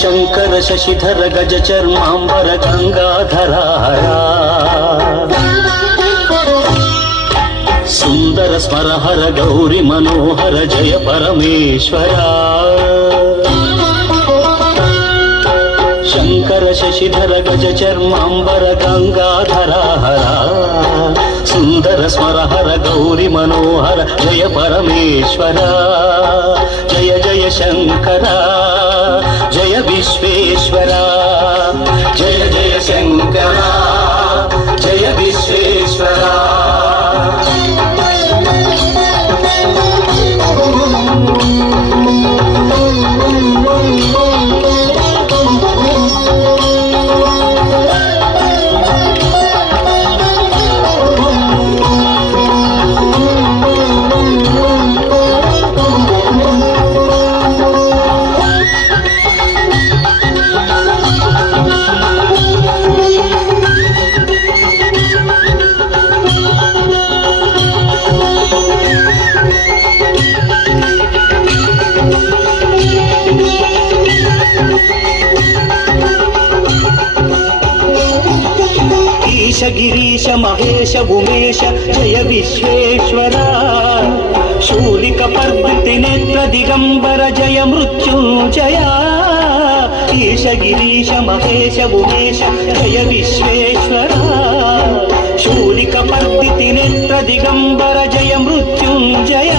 శంకర శశిధర గజ చర్మాంబర గంగాధరారా సుందర స్మరహర గౌరి మనోహర జయ పరమేశ్వరా శంకర శశిధర గజ చర్మాంబర గంగాధరారా సుందర స్మరహర గౌరి మనోహర జయ పరమేశ్వరా జయ జయ శంకర జయ విశ్వేశ్వర జయ జయ శంకర జయ విశ్వేశ్వర గిరీశ మహేశ ఉమేశ జయ విశ్వేశ్వర శూలిక పర్వతి నేత్ర దిగంబర జయ మృత్యుంజయ ఈశ గిరీశ మహేశ ఉమేశ జయ విశ్వేశ్వర శూలిక పర్వతి నేత్ర దిగంబర జయ మృత్యుంజయ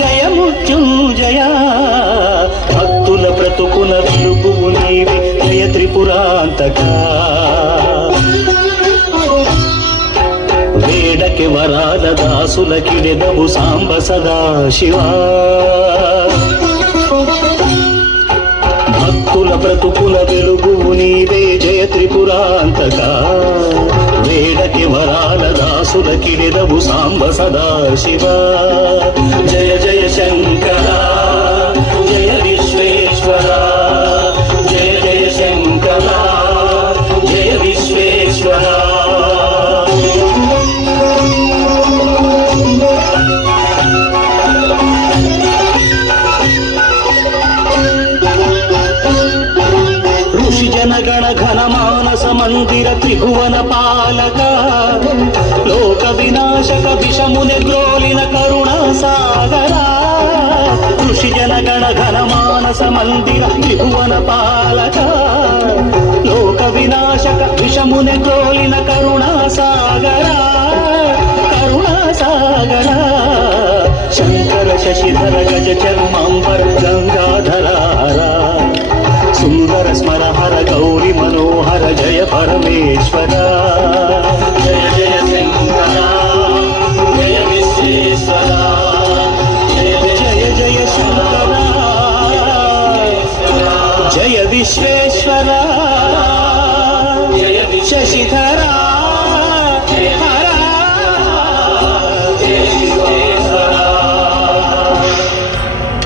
జయ మృత్యుంజయ భక్తుల బ్రతుకున వెలుగువు నీవే జయ త్రిపురాంతకా వేడకి వరాల దాసులకిడెదవు సాంబ సదా శివా భక్తుల బ్రతుకుల వెలుగు నీవే జయ త్రిపురాంతకా వేడకి వరాల దాసులకిడెదవు సాంబ సదా శివా జయ జయ శంకర జయ విశ్వేశ్వర జయ జయ శంకర జయ విశ్వేశ్వర గణ ఘన మానస మందిర త్రిభువన పాలక లోక వినాశక విషముని గ్రోలిన కరుణా సాగరా ఋషి జన గణ ఘన మానస మందిర త్రిభువన పాలక లోక వినాశక విషముని గ్రోలిన కరుణా సాగరా కరుణా సాగరా శంకర శశిధర గజ చర్మాంబర గంగాధరారా సుందర స్మరహర గౌరి మనోహర జయ పరమేశ్వర జయ జయ శంకర జయ విశ్వేశ్వర జయ జయ జయ శంకర జయ విశ్వేశ్వర